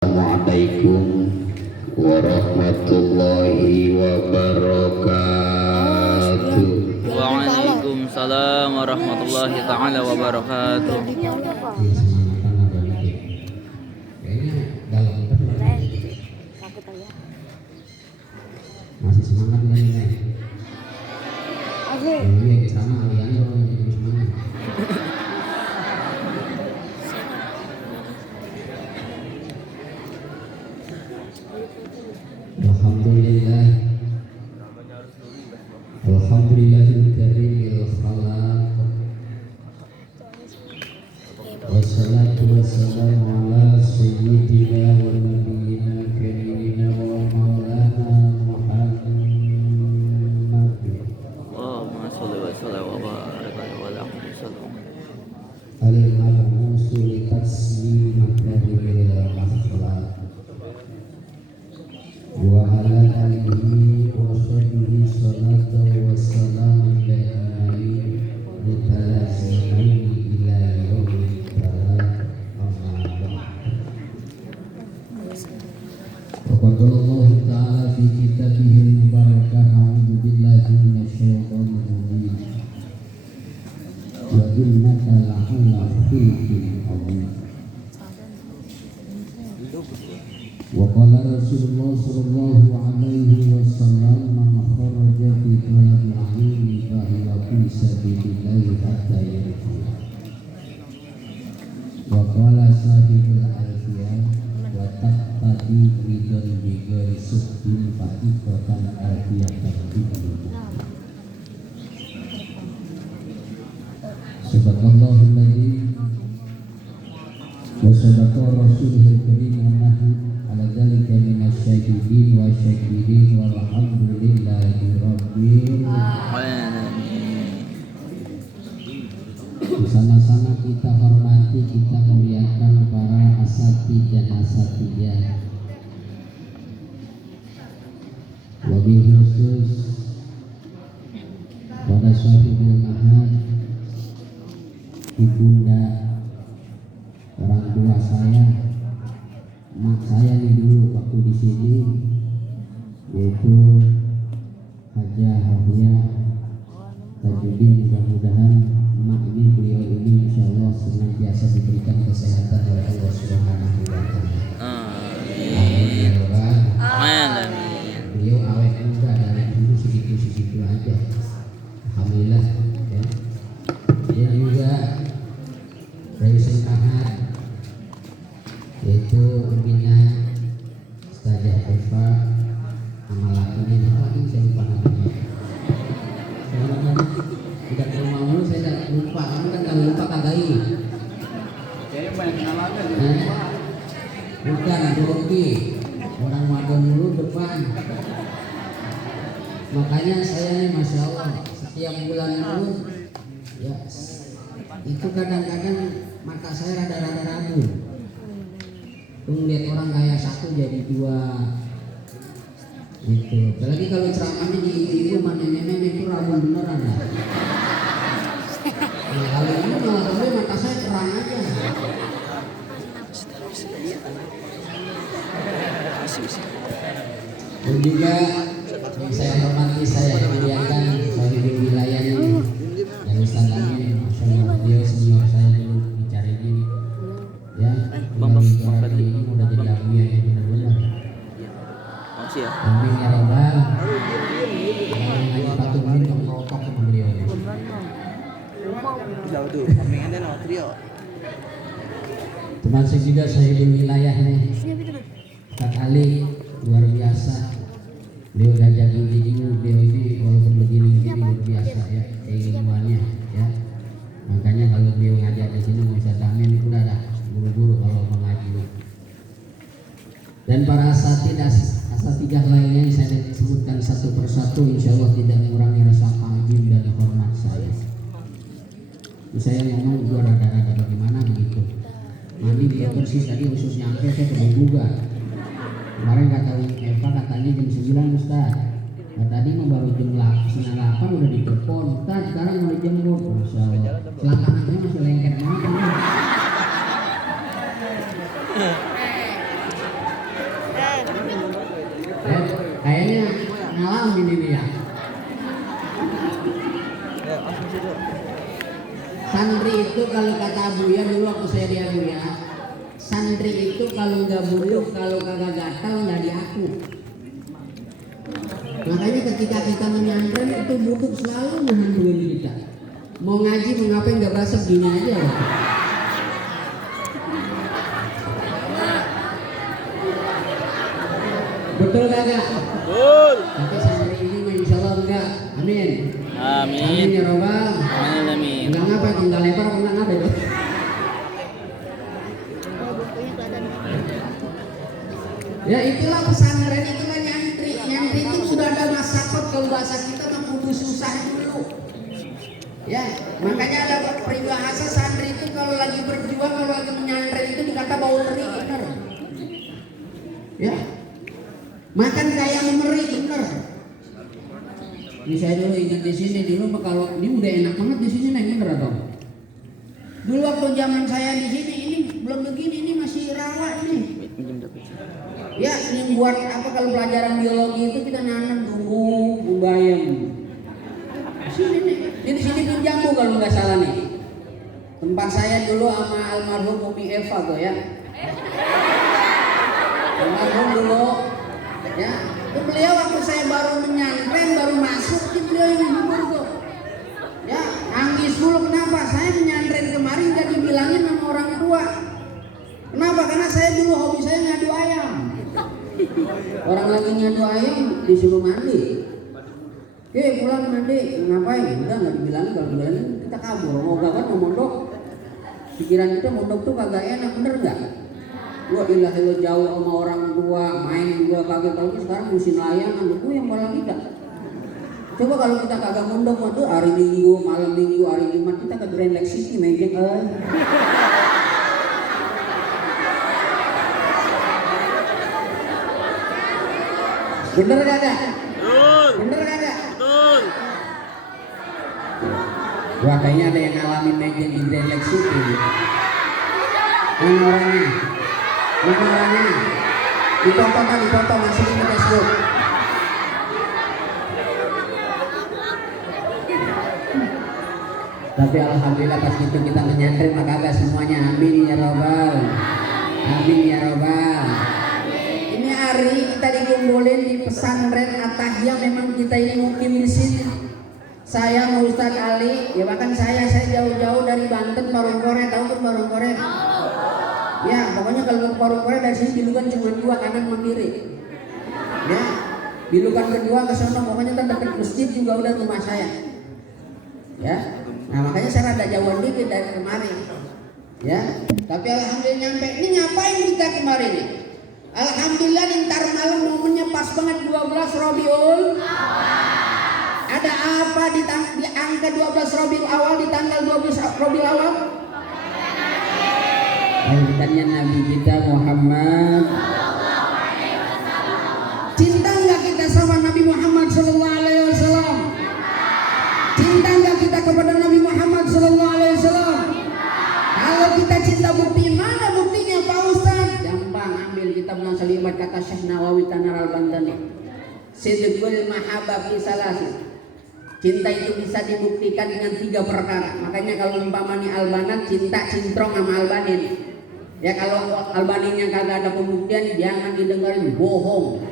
Assalamualaikum warahmatullahi wabarakatuh. Waalaikumsalam warahmatullahi taala wabarakatuh. Masih semangat nggak nih? Iya, sama kalian dong jadi semangat. Alhamdulillah. Alhamdulillahil karimil khalaq. Wassalatu wassalamu ala sayyidina wa nabiyyina karimina wa maulana Muhammad. Allahumma shalli wa sallim wa barik ala Al-mab'usu li tasmi makarimil akhlaq wa ala alihi wa sahbihi salatu wa salamu alaihi mutalazimin ila yaumil qiyamah. Amma ba'd. Qala Allah ta'ala fi kitabihil mubarakah, a'udzu billahi minasyaitonir rajim. Wa innaka la'ala khuluqin 'azim. Wa qala Rasulullah sallallahu alaihi wasallam, man kharaja fi talabil ilmi fa huwa fi sabilillah hatta yarji'a. Wa qala sahibul alfiyah, wa taqtadi bidon bigari suhdin fa iqatan alfiyatan bidon. Subhanallahul ladzi wa sadaqa rasuluhul karim wa nahnu ala dzalika minasyahidin wa syakirin walhamdulillahi rabbil alamin. Sama-sama kita hormati, kita muliakan para asatidz dan asatidjah. Wabil khusus pada sahibul mahad, ibunda, orang tua saya, mak saya nih dulu waktu di sini, yaitu Hajah Hafiyah Tajuddin. Mudah-mudahan mak ini, beliau ini insya Allah senantiasa diberikan kesehatan oleh Allah Subhanahu wa Ta'ala. Amin. Amin. Beliau awet muda dari dulu segitu aja. Alhamdulillah ya. Dia juga Raisul Ahad, yaitu Umbina Ustazah Eva, nama lakinya apa ini saya lupa namanya. Tidak ke rumah mulu saya tidak lupa, kamu kan kalau lupa kagak ini. Kayaknya banyak kenalannya di Nah, rumah. bukan Doki, orang Madon dulu depan. Makanya saya nih masya Allah setiap bulan itu ya itu kadang-kadang mata saya rada-rada ragu. Tuh lihat orang kaya satu jadi dua gitu. Apalagi kalau ceramahnya di ibu sama nenek-nenek itu ragu beneran ya. Nah, kalau ini malah sampai mata saya terang aja. Dan juga yang saya hormati, saya muliakan Sahibul Wilayah ini, yang Ustaz Amin, Masya Allah, beliau senior saya dulu dicari ini ya. Bang Bang ini udah jadi lagu yang benar-benar. Makasih ya. Amin ya Rabbal. Yang hanya 4 menit merokok sama beliau ini. Jauh tuh, pemainnya no trio. Termasuk juga Sahibul Wilayah nih, Kak Ali, luar biasa. Beliau udah jadi beliau ini walaupun begini luar biasa ya keilmuannya ya. Makanya kalau beliau ngajar di sini Ustaz Amin udah dah buru-buru kalau mengaji. Dan para asatidjah lainnya yang saya sebutkan satu persatu, insya Allah tidak mengurangi rasa kagum dan hormat saya. Saya ngomong juga rada-rada bagaimana begitu. Mandi dia bersih tadi usus nyampe saya kebubugan. Kemarin kata Eva katanya jam 9 Ustaz. Nah, tadi mau baru jam 8 udah di telepon. Ustaz sekarang mau dijemur. Masya Allah. Celana masih lengket banget. Kayaknya ngalamin ini ya. Ya, langsung situ. Santri itu kalau kata Buya dulu waktu saya di Buya, santri itu kalau nggak buluh, kalau kagak gatal nggak diaku. Makanya ketika kita menyantren itu buduk selalu menghantuin kita. Mau ngaji mau ngapain nggak berasa gini aja ya. Betul kagak? Betul. Tapi santri ini mah insya Allah enggak. Amin. Amin Amin. ya robbal. Amin amin. Enggak ngapa, tinggal lebar apa enggak ngapa itu? Ya itulah pesantren, itulah nyantri. Nyantri itu sudah ada masakot kalau bahasa kita mah kudu susah dulu. Ya, makanya ada peribahasa santri itu kalau lagi berjuang, kalau lagi menyantren itu dikata bau teri, benar. Ya, makan kayak memeri, benar. Ini saya dulu ingat di sini dulu mah kalau ini udah enak banget di sini nih, bener atau? Dulu waktu zaman saya di sini ini belum begini, ini masih rawa nih. Ya, ini buat apa kalau pelajaran biologi itu kita nanam tumbuh bayam. Sini nih, ini di sini pun jambu kalau nggak salah nih. Tempat saya dulu sama almarhum Umi Eva tuh ya. Almarhum dulu, ya. Itu beliau waktu saya baru menyantren, baru masuk, itu beliau yang hibur tuh. Ya, nangis dulu kenapa? Saya menyantren kemarin gak dibilangin sama orang tua. Kenapa? Karena saya dulu hobi saya ngadu ayam. Orang lagi ngadu ayam disuruh mandi. Oke, pulang mandi, ngapain? Udah nggak dibilangin, kalau dibilangin kita kabur. Mau gawat mau mondok. Pikiran kita mondok tuh kagak enak, bener nggak? Wah ilah lo jauh sama orang tua, main gua kagak tahu sekarang musim layangan itu yang malah kita. Coba kalau kita kagak mondok tuh hari Minggu, malam Minggu, hari Jumat kita ke Grand Lake City main game. Bener kagak? Bener kagak? Betul. Wah kayaknya ada yang ngalamin meja di Grand Lake City. Mana orangnya? Mana orangnya? Dipoto masukin ke Facebook. Tapi alhamdulillah pas itu kita menyantren maka kagak semuanya. Amin ya robbal. Amin ya robbal. Ini hari kita dikumpulin di pesantren At-Tahiyah, memang kita ini mukim di sini. Saya Ustadz Ali, ya bahkan saya jauh-jauh dari Banten, Parungkore, tahu kan Parungkore? Ya, pokoknya kalau ke Parungkore dari sini bilukan cuma dua, kanan sama kiri. Ya, bilukan kedua ke sana, pokoknya kan dekat masjid juga udah rumah saya. Ya, nah makanya saya rada jauhan dikit dari kemarin. Ya, tapi alhamdulillah nyampe. Ini ngapain kita kemarin nih? Alhamdulillah ntar malam momennya pas banget 12 Rabiul. Ada apa di angka 12 Rabiul Awal, di tanggal 12 Rabiul Awal? Kelahirannya Nabi kita Muhammad. Cinta nggak kita sama Nabi Muhammad Sallallahu Alaihi Wasallam? Cinta nggak kita kepada Nabi Muhammad Sallallahu Alaihi Wasallam? Kalau kita cinta, bukti mana buktinya Pak Ustaz? Gampang, ambil kitab Nasalimat kata Syekh Nawawi Tanar Al-Bandani. Sidqul mahabbah fi salasi. Cinta itu bisa dibuktikan dengan 3 perkara. Makanya kalau umpamanya albanat cinta cintrong sama albanin. Ya kalau albaninnya kagak ada pembuktian jangan didengarin, bohong.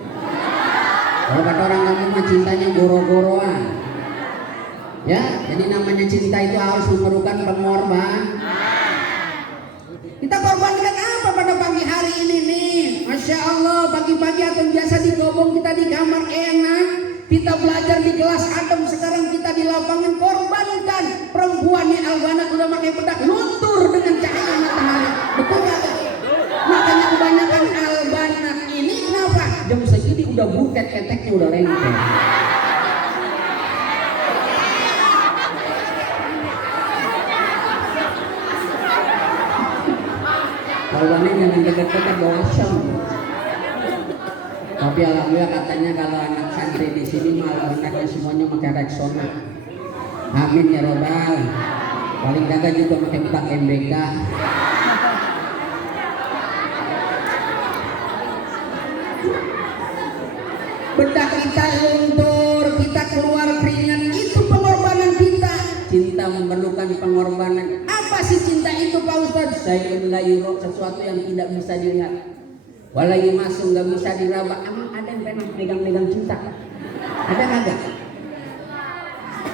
Kalau kata orang kampung mah cintanya goro-goroan. Ya, jadi namanya cinta itu harus memerlukan pengorbanan. Kita korbankan apa pada pagi hari ini nih? Masya Allah, pagi-pagi atau biasa digobong kita di kamar enak. Kita belajar di kelas adem, sekarang kita di lapangan. Korbankan perempuan nih albanat udah pakai bedak, luntur dengan cahaya matahari. Betul gak? Makanya kebanyakan albanat ini kenapa? Jam segini udah buket, keteknya udah lengket. Albanat jangan dekat-dekat bawa syam. Tapi alhamdulillah katanya kalau anak santri di sini malah anaknya semuanya pakai Rexona. Amin ya robbal. Paling kagak juga pakai bedak MBK. bedak kita luntur, kita keluar keringat, itu pengorbanan kita. Cinta memerlukan pengorbanan. Apa sih cinta itu Pak Ustadz? Sayun la yura, sesuatu yang tidak bisa dilihat. Walayu masuk nggak bisa diraba. Emang ada yang pernah megang-megang cinta? Ada kagak?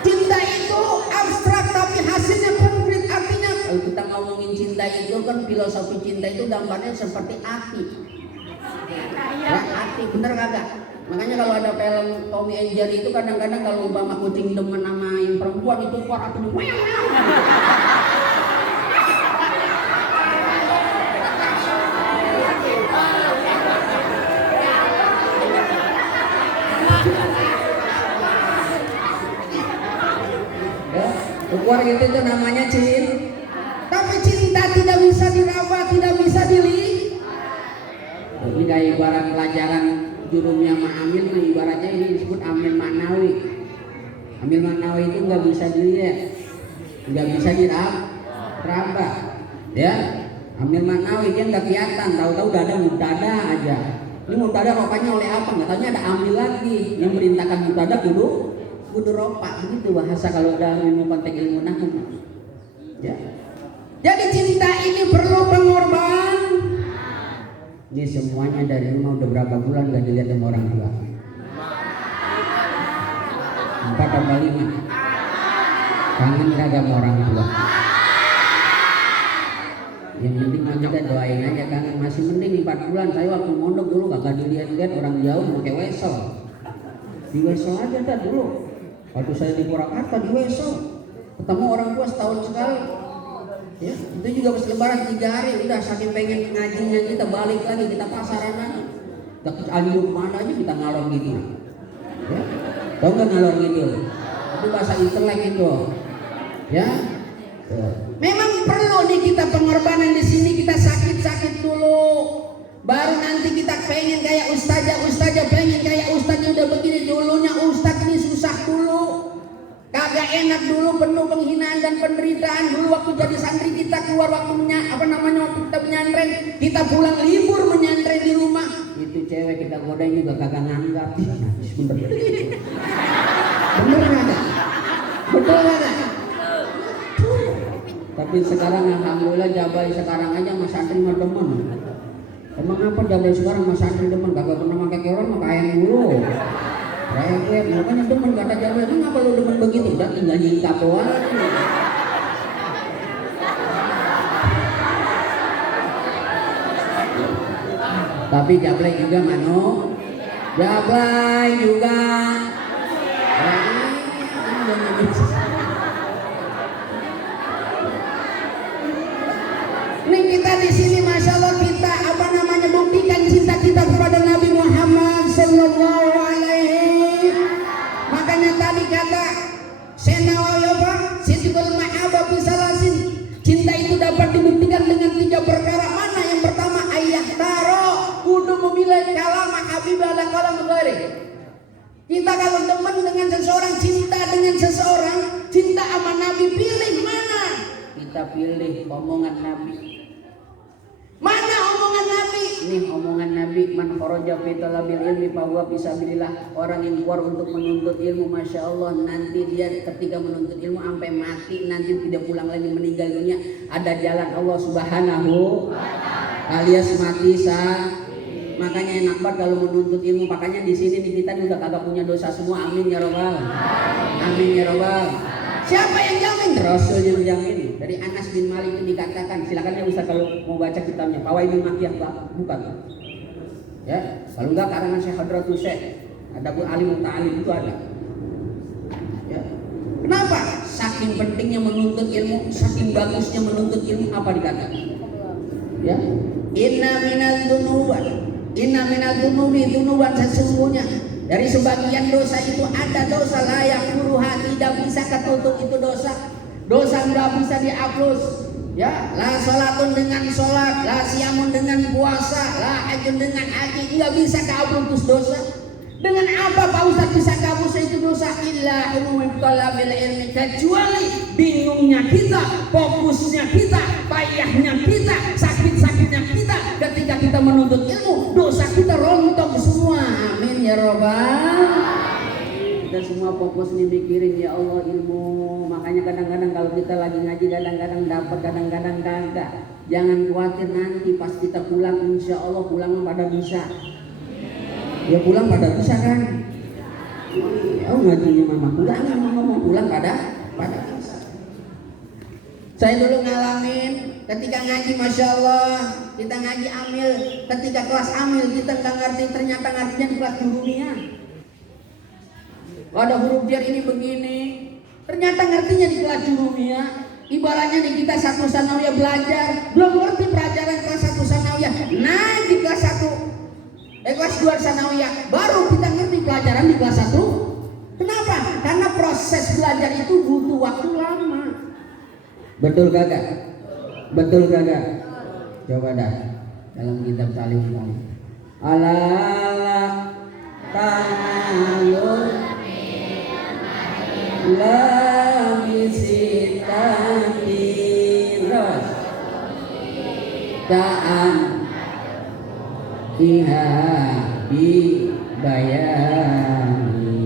Cinta itu abstrak tapi hasilnya konkret. Artinya kalau kita ngomongin cinta itu kan filosofi cinta itu gambarnya seperti api. Ya, api bener kagak? Makanya kalau ada film Tommy and Jerry itu kadang-kadang kalau umpama kucing demen sama yang perempuan itu keluar apinya. Keluar gitu itu namanya cinta. Tapi cinta tidak bisa diraba, tidak bisa Ini kayak ibarat pelajaran jurumnya ma'amil, ibaratnya ini disebut amil maknawi. Amil maknawi itu nggak bisa dilihat, nggak bisa diraba, ya. Amil maknawi dia nggak kelihatan, tahu-tahu udah ada mubtada aja. Ini mubtada rupanya oleh apa? Nggak tahunya ada amil lagi yang merintahkan mubtada kudu ropa, begitu bahasa kalau dalam ilmu konteks ilmu nahwu. Ya. Jadi cinta ini perlu pengorbanan. Ini semuanya dari rumah udah berapa bulan gak dilihat sama orang tua? 4 tambah 5. Kangen kagak sama orang tua? Yang penting kita doain aja kangen. Masih mending 4 bulan. Saya waktu mondok dulu kagak dilihat-lihat orang jauh pakai wesel. Di wesel aja dah dulu. Waktu saya di Purwakarta di wesel ketemu orang tua setahun sekali. Ya, itu juga pas lebaran 3 hari udah saking pengen ngajinya kita balik lagi kita pasaran aja. Kita ke mana aja kita ngalor gitu. Ya. Tahu enggak ngalor gitu? Itu bahasa intelek itu. Ya. Memang perlu nih kita pengorbanan di sini, kita sakit-sakit dulu. Baru nanti kita pengen kayak ustazah pengen kayak ustaznya udah begini dulunya ustaz ini susah dulu. Kagak enak dulu, penuh penghinaan dan penderitaan dulu waktu jadi santri kita keluar waktu waktu kita menyantren, kita pulang libur menyantren di rumah. Itu cewek kita godain juga kagak nganggap. Bener kagak? Betul kagak? Tapi sekarang alhamdulillah jabai sekarang aja mas santri mah demen. Emang apa jabai sekarang mas santri demen kagak pernah pakai keron mah kain dulu. Rewet, makanya demen kata jabai, emang apa lu demen begitu? Udah tinggal nyingkap doang. Tapi jablay juga mano, jablay juga. Ini kita di sini, masya Allah kita buktikan cinta kita kepada Nabi Muhammad Sallallahu Alaihi. Makanya tadi kata Senawayoba, Sidqul Mahabbah bisalasin. Cinta itu dapat dibuktikan dengan 3 perkara. Mana yang pertama? Ayah taro, kudu memilih kalama habib ala kalam ghairi. Kita kalau demen dengan seseorang, cinta dengan seseorang, cinta sama Nabi, pilih mana? Kita pilih omongan Nabi. Mana omongan Nabi? Ini omongan Nabi, man kharaja fi talabil ilmi fa huwa fisabilillah. Orang yang keluar untuk menuntut ilmu, masya Allah, nanti dia ketika menuntut ilmu sampai mati, nanti tidak pulang lagi meninggal dunia, ada jalan Allah Subhanahu alias mati makanya enak banget kalau menuntut ilmu. Makanya di sini nih kita juga kagak punya dosa semua. Amin ya robbal. Amin ya robbal. Siapa yang jamin? Rasul yang jamin. Dari Anas bin Malik itu dikatakan, silakan ya Ustaz kalau mau baca kitabnya Fawaidul Maqiyah, bukan. Ya, kalau enggak karangan Syekh Hadratus Syekh, adapun alim ta'alim itu ada. Ya. Kenapa? Saking pentingnya menuntut ilmu, saking bagusnya menuntut ilmu, apa dikatakan? Ya. Inna minal dunuban sesungguhnya dari sebagian dosa itu ada dosa layak furuha, tidak bisa ketutup itu dosa nggak bisa dihapus. Ya, la salatun dengan salat, la siamun dengan puasa, la hajjun dengan haji, nggak bisa kehapus dosa. Dengan apa Pak Ustaz bisa kehapus itu dosa? Illa umum talabil ilmi, kecuali bingungnya kita, fokusnya kita, payahnya kita, sakit-sakitnya kita ketika kita menuntut menuntut ilmu, dosa kita rontok semua. Amin ya robbal. Kita semua fokus nih mikirin ya Allah ilmu. Makanya kadang-kadang kalau kita lagi ngaji kadang-kadang dapat, kadang-kadang kagak. Jangan khawatir, nanti pas kita pulang insya Allah pulang pada bisa. Ya pulang pada bisa kan? Oh ngajinya mama pulang, mama mau pulang pada bisa. Saya dulu ngalamin ketika ngaji Masya Allah, kita ngaji amil, ketika kelas amil kita nggak ngerti, ternyata ngajinya di kelas jurumia. Ada huruf jar ini begini, ternyata ngertinya di kelas jurumia. Ibaratnya nih kita satu sanawiyah belajar, belum ngerti pelajaran kelas 1 sanawiyah, naik di kelas 2 sanawiyah, baru kita ngerti pelajaran di kelas 1. Kenapa? Karena proses belajar itu butuh waktu lama. Betul kagak? Betul kagak? Coba dah dalam kitab Salim ini. Ala ta'alun la misitati ras ta'an iha bi bayanin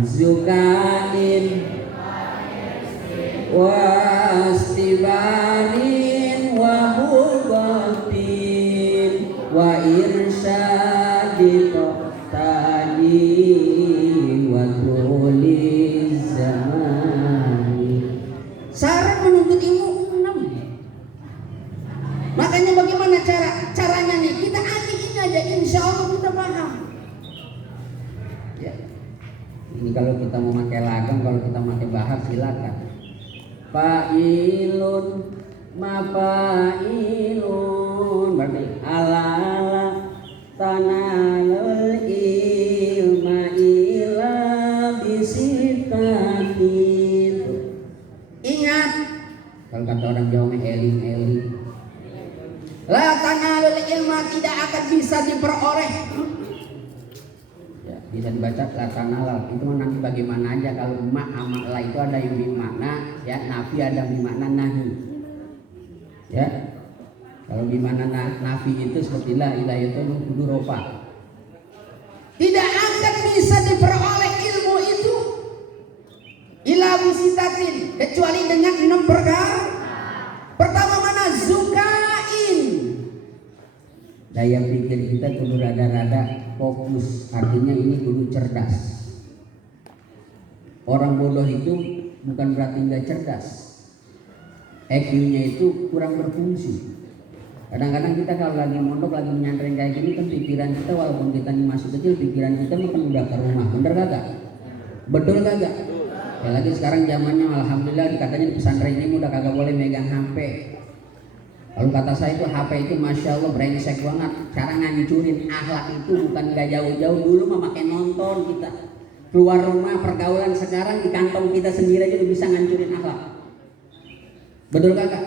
zukain wastibanin wa hubatin wa irsyadi tadi wa tulis zamani. Syarat menuntut ilmu 6. Makanya bagaimana caranya nih? Kita ini aja insya Allah kita paham. Ya. Ini kalau kita mau pakai lagam, kalau kita pakai bahas silakan. Fa'ilun mafa'ilun berarti ala tanalul ilma ila bisitatin. Ingat kalau kata orang Jawa eling la tanalul ilma tidak akan bisa diperoleh. Bisa dibaca latanalal itu nanti bagaimana aja. Kalau ma ama la itu ada yang bermakna ya nafi, ada yang bermakna nahi ya. Kalau bermakna nafi itu seperti la ilaha illallah kudu rofa. Tidak akan bisa diperoleh ilmu itu ila wisitatin kecuali dengan 6 perkara. Pertama mana? Zukain. Daya pikir kita kudu rada-rada fokus, artinya ini kudu cerdas. Orang bodoh itu bukan berarti nggak cerdas, EQ-nya itu kurang berfungsi. Kadang-kadang kita kalau lagi mondok, lagi menyantren kayak gini kan pikiran kita walaupun kita masih kecil, pikiran kita kan udah ke rumah, bener kagak? Betul kagak? Ya lagi sekarang zamannya alhamdulillah katanya di pesantren ini udah kagak boleh megang HP. Kalau kata saya itu HP itu Masya Allah brengsek banget. Cara ngancurin akhlak itu bukan gak jauh-jauh. Dulu mah pakai nonton kita. Keluar rumah pergaulan, sekarang di kantong kita sendiri aja udah bisa ngancurin akhlak. Betul kakak?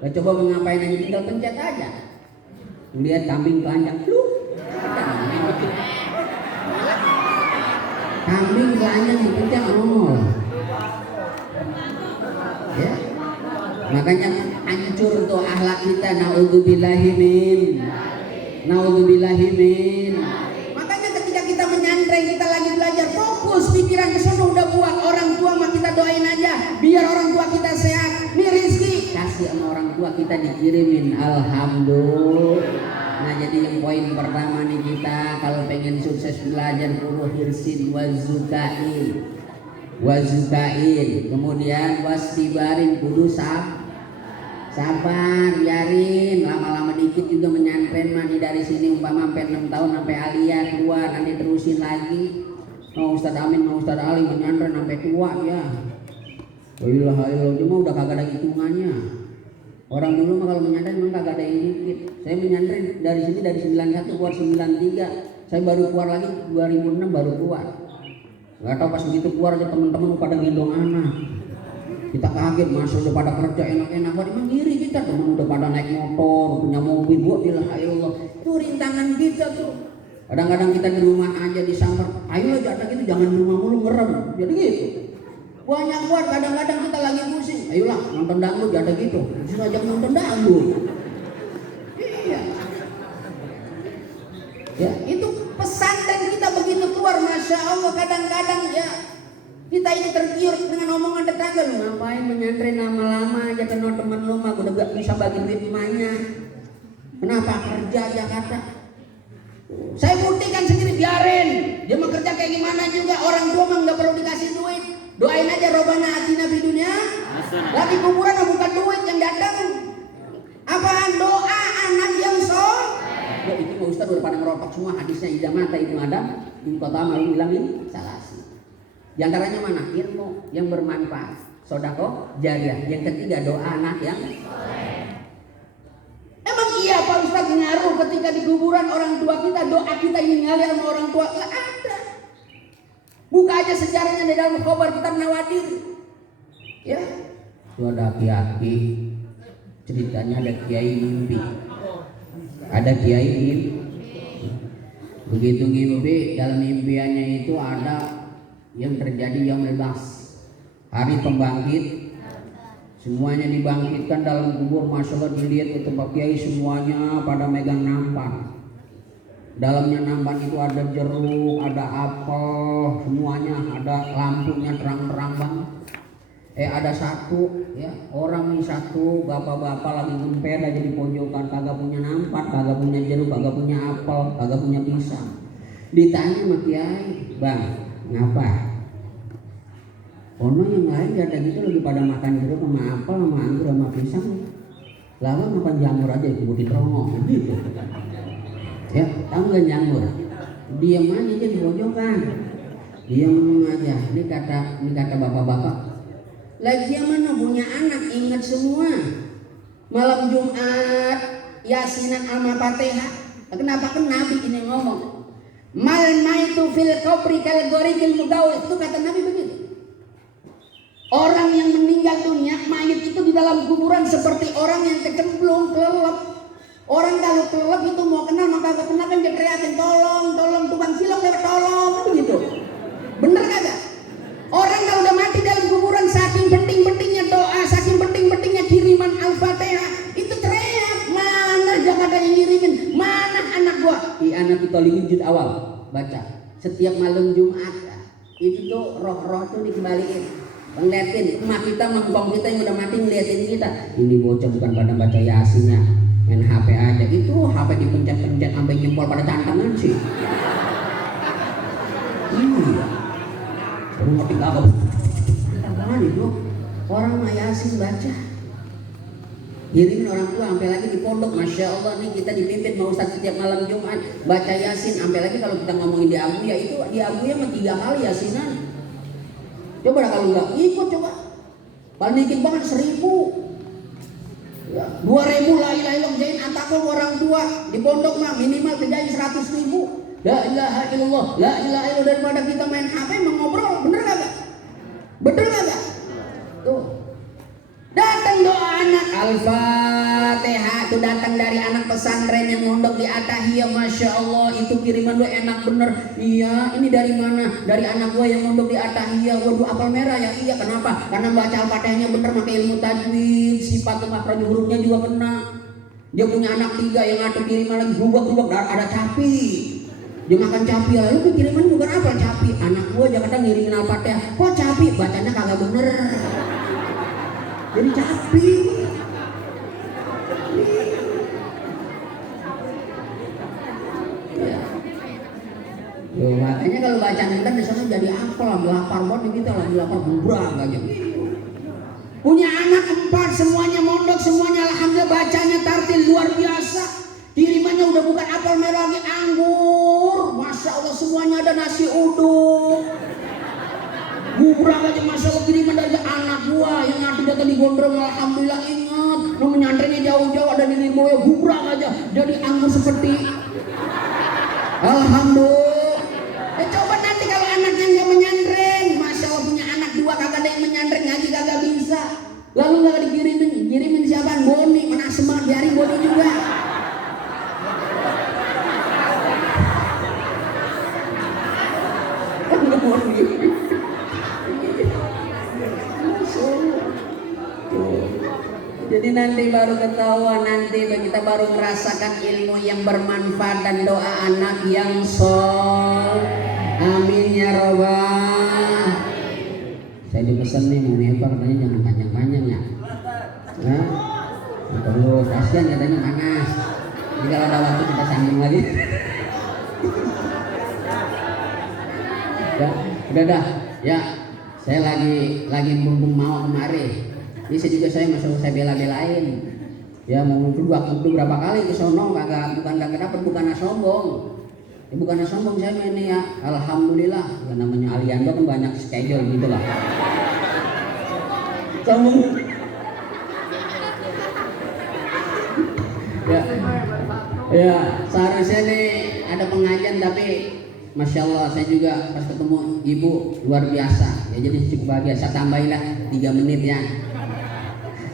Gak coba mau ngapain aja tinggal pencet aja. Lihat kambing telanjang, kambing telanjang dipencet nongol. Ya. Makanya hancur tuh akhlak kita. Naudzubillahi min. Makanya ketika kita menyantren, kita lagi belajar, fokus pikiran ke sana udah buat orang tua mah kita doain aja biar orang tua kita sehat. Nih rizki kasih sama orang tua kita dikirimin, alhamdulillah. Nah jadi yang poin pertama nih kita kalau pengen sukses belajar kudu hirsin wazukain, kemudian wastibarin kudu sabar, biarin lama-lama dikit juga menyantren mah. Dari sini umpama sampai 6 tahun sampai aliyah keluar, nanti terusin lagi. Mau Ustadz Amin, mau Ustadz Ali menyantren sampai tua ya. Wailah cuma udah kagak ada hitungannya. Orang dulu mah kalau menyantren memang kagak ada yang dikit. Saya menyantren dari sini dari 91 keluar 93. Saya baru keluar lagi 2006 baru keluar. Gak tau pas begitu keluar aja teman-teman pada gendong anak. Kita kaget, masa udah pada kerja enak-enak, emang ngiri kita, teman udah pada naik motor, punya mobil, buat ilah Allah. Itu rintangan kita tuh. Kadang-kadang kita di rumah aja disamper, ayo aja ada gitu, jangan di rumah mulu ngerem. Jadi gitu. Banyak buat, kadang-kadang kita lagi pusing, ayolah nonton dangdut, ada gitu. Disuruh ajak nonton dangdut. Iya. Ya, itu pesantren kita begitu keluar, masya Allah. Kadang-kadang ya kita ini tergiur dengan omongan tetangga, lu ngapain menyantren lama-lama aja ke teman lu mah udah gak bisa bagi duit emaknya. Kenapa kerja Jakarta? Saya buktikan sendiri, biarin dia mau kerja kayak gimana juga, orang tua mah nggak perlu dikasih duit. Doain aja Robbana atina fid dunya. Lagi kuburan mah bukan duit yang datang. Apaan? Doa anak yang soleh. Ya itu mah Ustaz udah pada ngerotok semua hadisnya, idza mata ibnu Adam in qata malu ilamin salasi. Di antaranya mana? Ilmu yang bermanfaat, sedekah jariah. Yang ketiga doa anak yang soleh. Emang iya Pak Ustaz ngaruh ketika di kuburan orang tua kita, doa kita ini ngalir sama orang tua? Nggak ada. Buka aja sejarahnya di dalam Khobar Kitab Nawadir. Ya, itu ada kiai, ceritanya ada kiai mimpi. Ada kiai mimpi. Begitu mimpi, dalam mimpiannya itu ada yang terjadi yaumul ba'ts, hari pembangkit. Semuanya dibangkitkan dalam kubur. Masya Allah, dilihat ke tempat kiai semuanya pada megang nampan. Dalamnya nampan itu ada jeruk, ada apel, semuanya ada lampunya terang-terang banget. Ada satu ya orang nih, satu bapak-bapak lagi ngempet aja di pojokan, kagak punya nampan, kagak punya jeruk, kagak punya apel, kagak punya pisang. Ditanya sama kiai, bang, ngapa? Ono yang lain ada gitu lagi pada makan jeruk sama apel sama anggur sama pisang, lalu makan jamur aja itu diterongok gitu. Ya, tahu nggak jamur? Diam aja di pojokan, diam aja. Ini kata bapak-bapak. Lagi yang mana punya anak ingat semua. Malam Jumat Yasinan Al-Fatihah. Kenapa kan Nabi ini ngomong? Mal maitu fil qabri kal gharikil mugawis. Itu kata Nabi begitu. Orang yang meninggal dunia, mayit itu di dalam kuburan seperti orang yang kecemplung, kelelep. Orang kalau kelelep itu mau kenal maka gak kenal kan dia teriakin tolong tukang silong lewat tolong begitu. Bener kagak? Orang kalau udah mati dalam kuburan saking penting-pentingnya doa, saking penting-pentingnya kiriman Al-Fatihah, itu teriak, mana Jakarta yang ngirimin, mana anak gua? Anak kita juz awal baca setiap malam Jumat. Itu tuh roh-roh tuh dikembaliin. Ngeliatin emak kita, mengkong kita yang udah mati ngeliatin kita. Ini bocah bukan pada baca Yasinnya, main HP aja. Itu HP dipencet-pencet sampai jempol pada cantangan sih. Baru ngerti kagak? Apaan itu? Orang mah Yasin baca. Kirimin orang tua, sampai lagi di pondok, masya Allah nih kita dipimpin mau Ustaz setiap malam Jumat baca Yasin. Sampai lagi kalau kita ngomongin di Abu ya itu di Abu ya mah 3 kali Yasinan. Coba dah kalau enggak ikut coba. Paling dikit banget 1000. Ya, 2000 la ilaha illallah jain atakul orang tua di pondok mah minimal kerjain 100.000. La ilaha illallah, la ilaha illallah. Daripada kita main HP mengobrol, bener kagak? Bener kagak? Tuh. Datang doa anak Al-Fatihah itu datang dari anak pesantren yang mondok di Atahiyah, masya Allah itu kiriman doa enak bener. Iya, ini dari mana? Dari anak gua yang mondok di Atahiyah. Waduh, apel merah ya? Iya, kenapa? Karena baca Al-Fatihahnya bener, pakai ilmu tajwid, sifat makhraj hurufnya juga benar. Dia punya anak 3 yang ngatur kiriman lagi berubah ada capi. Dia makan capi, lalu kiriman bukan apa capi. Anak gua Jakarta ngirimin Al-Fatihah, kok capi? Bacanya kagak bener. Jadi capi. Ya. Makanya kalau baca ntar di sana jadi apel, lagi lapar banget kita, lagi lapar bubrang aja. Punya anak 4 semuanya mondok, semuanya alhamdulillah bacanya tartil luar biasa. Kirimannya udah bukan apel merah lagi, anggur. Masya Allah semuanya ada, nasi uduk. Bubrang aja, masya Allah kiriman dari anak gua yang nanti datang di Gondrong. Alhamdulillah ingat, lu menyantrennya jauh-jauh ada di Lirboyo, bubrang aja jadi anggur seperti. Alhamdulillah. Coba nanti kalau anaknya nggak menyantren, masya Allah punya anak 2 kagak ada yang menyantren, ngaji kagak bisa. Lalu nggak dikirimin siapa? Boni, mana semangat biarin Boni juga. Jadi Ini nanti baru ketahuan, nanti kita baru merasakan ilmu yang bermanfaat dan doa anak yang sol. Amin ya robbal. Saya dipesan nih mau nyebar katanya jangan panjang-panjang ya. Nah, perlu kasihan katanya panas. Jadi kalau ada waktu kita sambung lagi. Ya, udah dah. Ya, saya lagi mumpung mau kemari. Ini saya masuk saya bela-belain. Ya mau waktu berapa kali ke sono bukan dapat bukan sombong. Ya, bukan sombong saya ini ya. Alhamdulillah. Ya, namanya Aliando kan banyak schedule gitu lah. Sombong. Ya, seharusnya nih ada pengajian tapi Masya Allah saya juga pas ketemu ibu luar biasa. Ya jadi cukup bahagia. Saya tambahin lah 3 menit ya.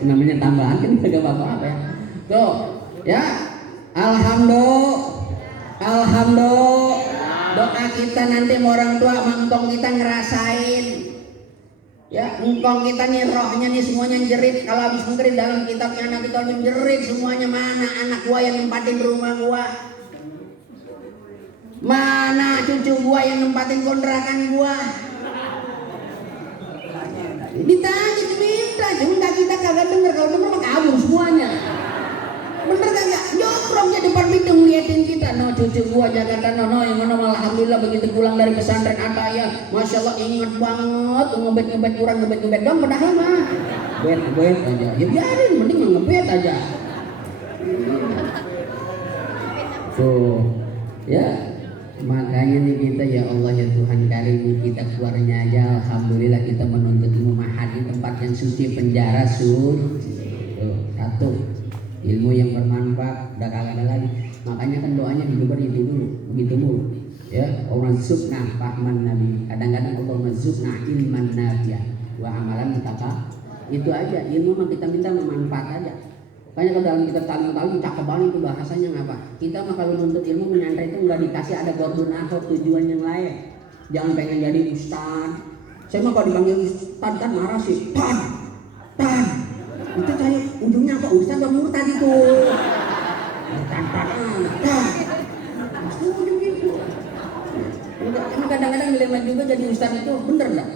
Namanya tambahan kan gak apa-apa ya. Tuh, ya. Alhamdulillah. Doa kita nanti sama orang tua, engkong kita ngerasain. Ya, engkong kita nih rohnya nih semuanya jerit. Kalau habis mengerit dalam kitabnya anak kita jerit semuanya, mana anak gua yang nempatin rumah gua? Mana cucu gua yang nempatin kontrakan gua? Ditanya, diminta, cuma kita kagak denger. Kalau denger mah kabur semuanya. Bener kagak? Nyobrongnya depan pintu ngeliatin kita. No cucu gua Jakarta no yang mana alhamdulillah begitu pulang dari pesantren Ataya, Masya Allah ingat banget ngebet kurang ngebet dong padahal mah ngebet aja. Ya biarin, mending ngebet aja. Tuh, ya. Makanya nih kita ya Allah ya Tuhan kali ini kita keluarnya aja alhamdulillah kita menuntut ilmu mahad di tempat yang suci penjara suci. Tuh, satu ilmu yang bermanfaat udah kagak ada lagi. Makanya kan doanya digeber itu dulu begitu dulu ya Allah zukna fahman nabi. Kadang-kadang Allah zukna ilman nafi'ah wa amalan mutaka. Itu aja ilmu mah kita minta bermanfaat aja. Makanya kalau dalam kitab Ta'lim cakep banget itu bahasanya ngapa? Kita mah kalau nuntut ilmu menyantri itu nggak dikasih ada gordun atau tujuan yang lain. Jangan pengen jadi ustaz. Saya mah kalau dipanggil ustaz kan marah sih. Tan. Itu saya ujungnya apa? Ustaz atau murtad itu? Tan. Ujung gitu. Ini kadang-kadang dilema juga jadi ustaz itu bener nggak?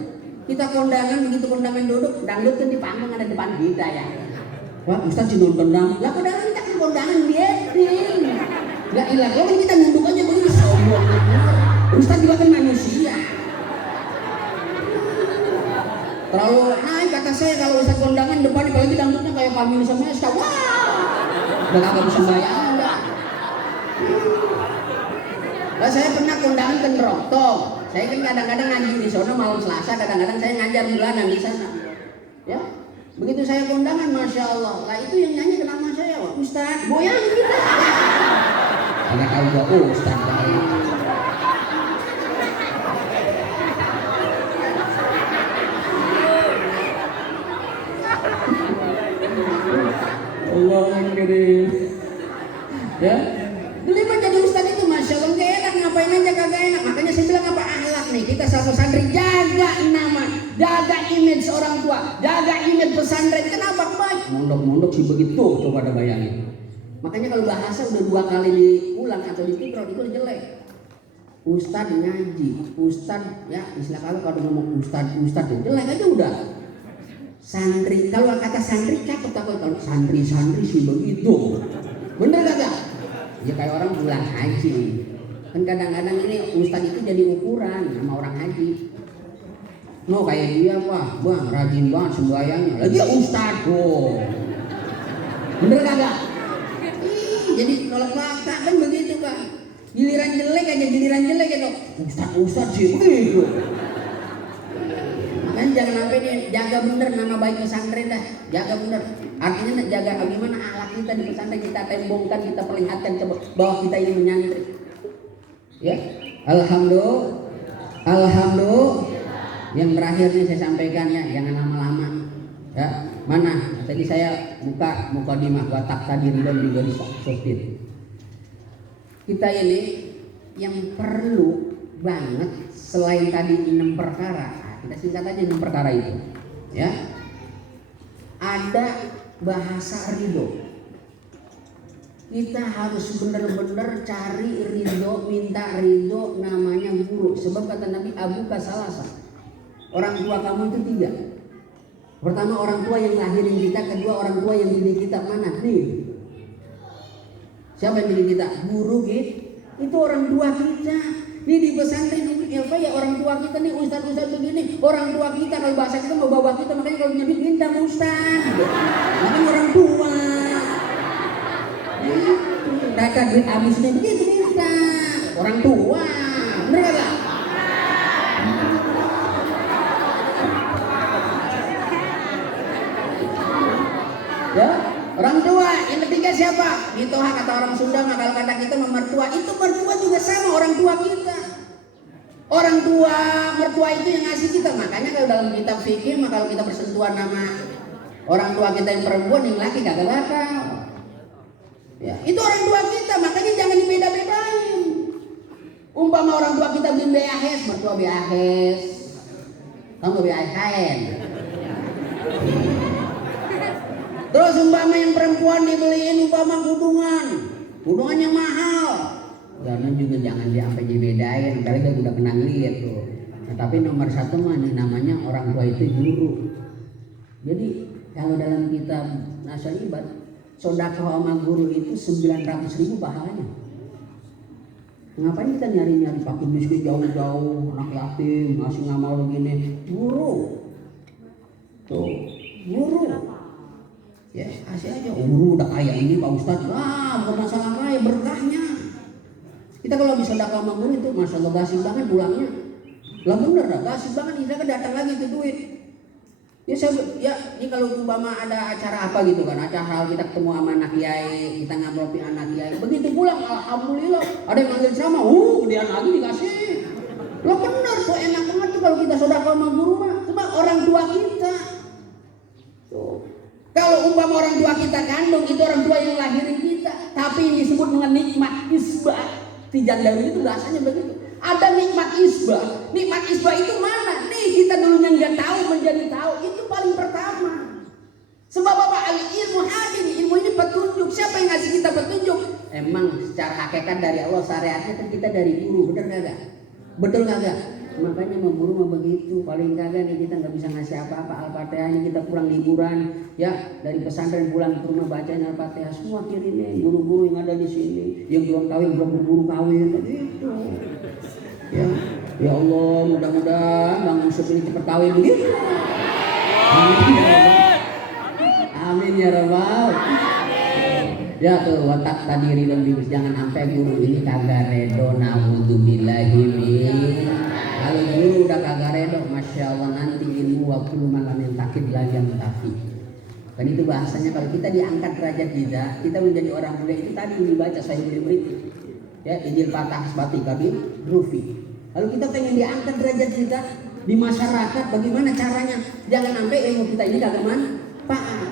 Kita kondangan begitu kondangan duduk, dangdut kan di panggung ada depan kita ya. Wah, Ustaz cuma kondangan. Lah kondangan kita kan kondangan dietin. Enggak hilang. Kalau kita nunduk aja begini sombong. Ustaz juga kan manusia. Terlalu naik kata saya kalau Ustaz kondangan depan apalagi dangdutnya kayak Kamil sama Esta. Wah. Udah kagak bisa bayang enggak. Lah saya pernah kondangan ke Ngerotong. Saya kan kadang-kadang ngaji di sono malam Selasa, kadang-kadang saya ngajar bulanan di sana. Ya. Begitu saya kondangan, Masya Allah. Lah itu yang nyanyi nama saya, wah Ustaz, goyang kita. Ada tahu gua Ustaz baik. Allahumma karim. Ya, beli jadi Ustaz itu Masya Allah nggak enak, ngapain aja kagak enak. Makanya saya bilang apa akhlak nih. Kita satu santri jaga nama, jaga image orang tua, jaga image pesantren. Kenapa baik? Mondok-mondok sih begitu, coba ada bayangin. Makanya kalau bahasa udah 2 kali diulang atau ditikror itu jelek. Ustad ngaji, Ustad ya istilah kalau ngomong Ustad ya jelek aja udah. Santri, kalau kata santri cakep tak kalau santri sih begitu. Bener kagak? Ya kayak orang pulang haji. Kan kadang-kadang ini Ustad itu jadi ukuran sama orang haji. No kayak dia wah bang rajin banget sembahyangnya lagi Ustadz bener kagak? Jadi kalau fakta kan begitu kan giliran jelek aja Ustadz sih begitu. Makanya jangan sampai nih jaga bener nama baik pesantren dah, jaga bener. Artinya jaga bagaimana akhlak kita di pesantren kita tembongkan, kita perlihatkan bahwa kita ini menyantri. Ya, alhamdulillah. Yang terakhir nih saya sampaikan ya, jangan lama-lama. Ya, mana? Tadi saya buka mukadimah watak tadi ridho juga di sopir. Kita ini yang perlu banget selain tadi 6 perkara. Nah, kita singkat aja 6 perkara itu. Ya. Ada bahasa ridho. Kita harus benar-benar cari ridho, minta ridho, namanya guru. Sebab kata Nabi, abuka salasa, orang tua kamu itu 3. Pertama orang tua yang lahirin kita, kedua orang tua yang didik kita. Mana nih? Siapa yang didik kita? Guru gitu. Itu orang tua kita. Ini di pesantren apa ya, orang tua kita nih, ustaz-ustaz begini, orang tua kita. Kalau bahasa kita mau bawa kita, makanya kalau nyebut minta ustaz. Ini orang tua. Data duit habisnya begitu minta orang tua, bener gak? Ya, orang tua. Yang ketiga siapa? Mitoha kata orang Sunda, kalau kata kita mertua. Itu mertua juga sama orang tua kita. Orang tua, mertua itu yang ngasih kita. Makanya kalau dalam kitab fikih, kalau kita bersentuhan nama orang tua kita yang perempuan, yang laki kagak bakal. Ya, itu orang tua kita, makanya jangan dibeda-bedain. Umpama orang tua kita beli beahes, mertua beahes. Kamu beahen. Terus umpama yang perempuan dibeliin umpama kudungan yang mahal. Jangan juga jangan sampai dibedain, kali kan udah kena ngeliat tuh. Nah, tapi nomor 1 mah namanya orang tua itu guru. Jadi kalau dalam kitab Nasal Ibad, sedekah sama guru itu 900.000 pahalanya. Ngapain kita nyari-nyari pakai biskuit jauh-jauh, anak yatim, ngasih ngamal begini? Guru. Tuh, guru. Ya, kasih aja. Guru udah kaya ini Pak Ustadz. Bukan masalah kaya, berkahnya. Kita kalau bisa sedekah sama guru itu, Masya Allah, gasih banget pulangnya. Lah bener dah, gasih banget. Kita kan datang lagi ke duit. Ya ini kalau umpama ada acara apa gitu kan, acara kita ketemu sama anak kiai, kita ngamplopi anak kiai, begitu pulang alhamdulillah ada yang manggil sama, kemudian lagi dikasih. Lo bener tuh, enak banget tuh kalau kita sedekah sama guru mah, cuma orang tua kita. Tuh. Kalau umpama orang tua kita kandung, itu orang tua yang lahirin kita, tapi ini disebut dengan nikmat isbah. Tijandang itu bahasanya begitu. Ada nikmat isbah. Nikmat isbah itu mana? Nih kita dulunya nggak tahu menjadi tahu. Itu paling pertama. Sebab apa? Ilmu hadir, ilmu ini petunjuk. Siapa yang ngasih kita petunjuk? Emang secara hakikat dari Allah, syariatnya kan kita dari guru. Bener kagak? Betul kagak? Makanya mau guru mau begitu. Paling kagak nih kita nggak bisa ngasih apa-apa. Al-Fatihah ini kita pulang liburan, ya dari pesantren pulang ke rumah bacain Al-Fatihah semua kirimin guru-guru yang ada di sini, yang belum kawin belum berburu kawin begitu. Ya Allah, mudah-mudahan Bang Yusuf ini cepat kawin begitu. Amin ya Rabbal. Ya tuh watak tadi ridho bibis, jangan sampai guru ini kagak redo, naudzubillahi min. Kalau guru udah kagak redo, masya Allah nanti ilmu waktu malam yang takid lagi yang mutafi. Kan itu bahasanya kalau kita diangkat derajat kita menjadi orang mulia itu tadi yang dibaca saya beri itu. Ya, Injil Fatah Asbati Kabir Rufi. Kalau kita pengen diangkat derajat kita di masyarakat, bagaimana caranya? Jangan sampai ilmu kita ini kagak manfaat.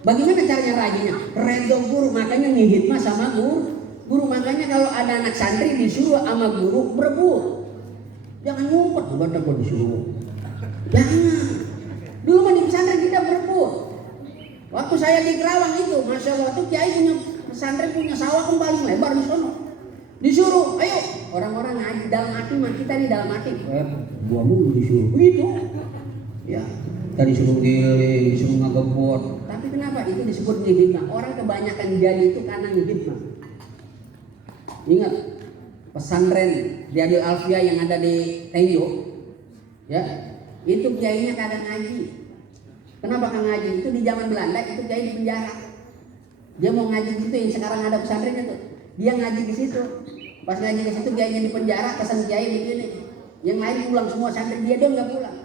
Bagaimana caranya rajinya? Redo guru, makanya ngihitmah sama guru. Makanya kalau ada anak santri disuruh sama guru berebut. Jangan ngumpet, bukan gua disuruh. Jangan. Dulu mah di pesantren kita berebut. Waktu saya di Kerawang itu, masya Allah, tuh kiai punya pesantren punya sawah yang paling lebar di sono. Disuruh, ayo orang-orang ngaji dalam hati mah kita nih dalam hati. Gua mulu disuruh begitu. Ya, tadi disuruh giling, disuruh ngagebot. Tapi kenapa itu disebut ngihitmah? Orang kebanyakan jadi itu karena ngihitmah. Ingat pesantren Riyadil Alfiyah yang ada di Tenjo, ya itu kiainya kadang ngaji. Kenapa kan ngaji? Itu di zaman Belanda itu kiai di penjara. Dia mau ngaji di situ yang sekarang ada pesantrennya tuh. Dia ngaji di situ. Pas ngaji di situ kiainya di penjara, pesan kiai begini. Yang lain pulang semua santri, dia nggak pulang.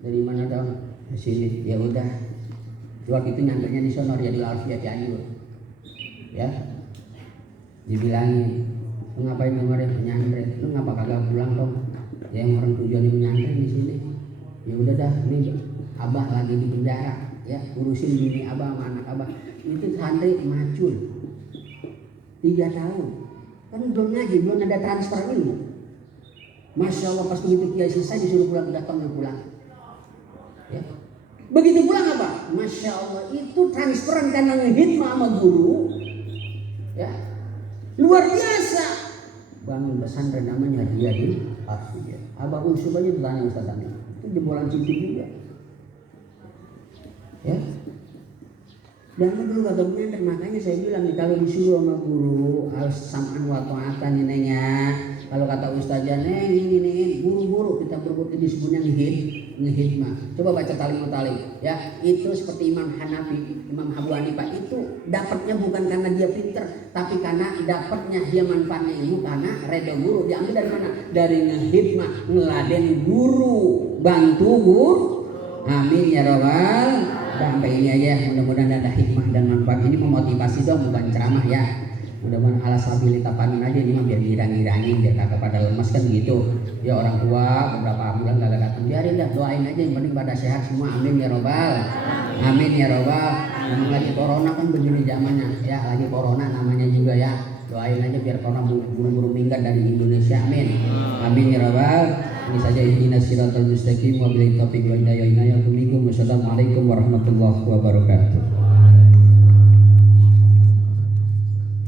Dari mana dong? Di sini. Ya udah. Waktu itu nyantarnya di sono Riyadil Alfiyah Cianjur. Ya. Dibilangin, lu ngapain kemarin menyantren? Lu ngapa kagak pulang dong? Ya yang orang tujuannya menyantren di sini. Ya udah dah, ini abah lagi di penjara, ya urusin bini abah sama anak abah. Itu santri macul 3 tahun, kan belum ngaji, belum ada transfer ilmu. Masya Allah pas begitu kiai selesai disuruh pulang, datang dia pulang. Ya, Begitu pula apa? Masya Allah, itu transferan karena ngehitmah sama guru, ya luar biasa. Bangun pesantren namanya Riyadul Afiyah. Abah Usup aja tanya Ustaz Amin, itu jebolan cinta juga, ya. Dan itu kata bener, makanya saya bilang nih, kalau disuruh sama guru harus sam'an wa ta'atan nenya. Kalau kata ustazah neng ini buru-buru kita berbuat disebutnya ngehidmah. Coba baca talim ya, itu seperti Imam Hanafi, Imam Abu Hanifah itu dapatnya bukan karena dia pinter, tapi karena dapatnya dia manfaatnya ilmu karena redha guru. Diambil dari mana? Dari ngehidmah, ngeladen guru, bantu guru. Amin ya rabbal. Sampai ini aja, mudah-mudahan ada hikmah dan manfaat. Ini memotivasi dong, bukan ceramah ya. Mudah-mudahan ala sabilita pamin aja ini mah biar ngirang-ngirangin, biar kagak pada lemas kan gitu. Ya orang tua beberapa bulan kagak datang, biarin dah, doain aja yang penting pada sehat semua. Amin ya robbal. Amin ya robbal. Memang lagi corona kan begini zamannya ya, lagi corona namanya juga ya. Doain aja biar corona buru-buru minggat dari Indonesia. Amin. Amin ya robbal. Ini saja ihdinas siratal mustaqim wa bil taufiq wa hidayah. Wassalamualaikum warahmatullahi wabarakatuh.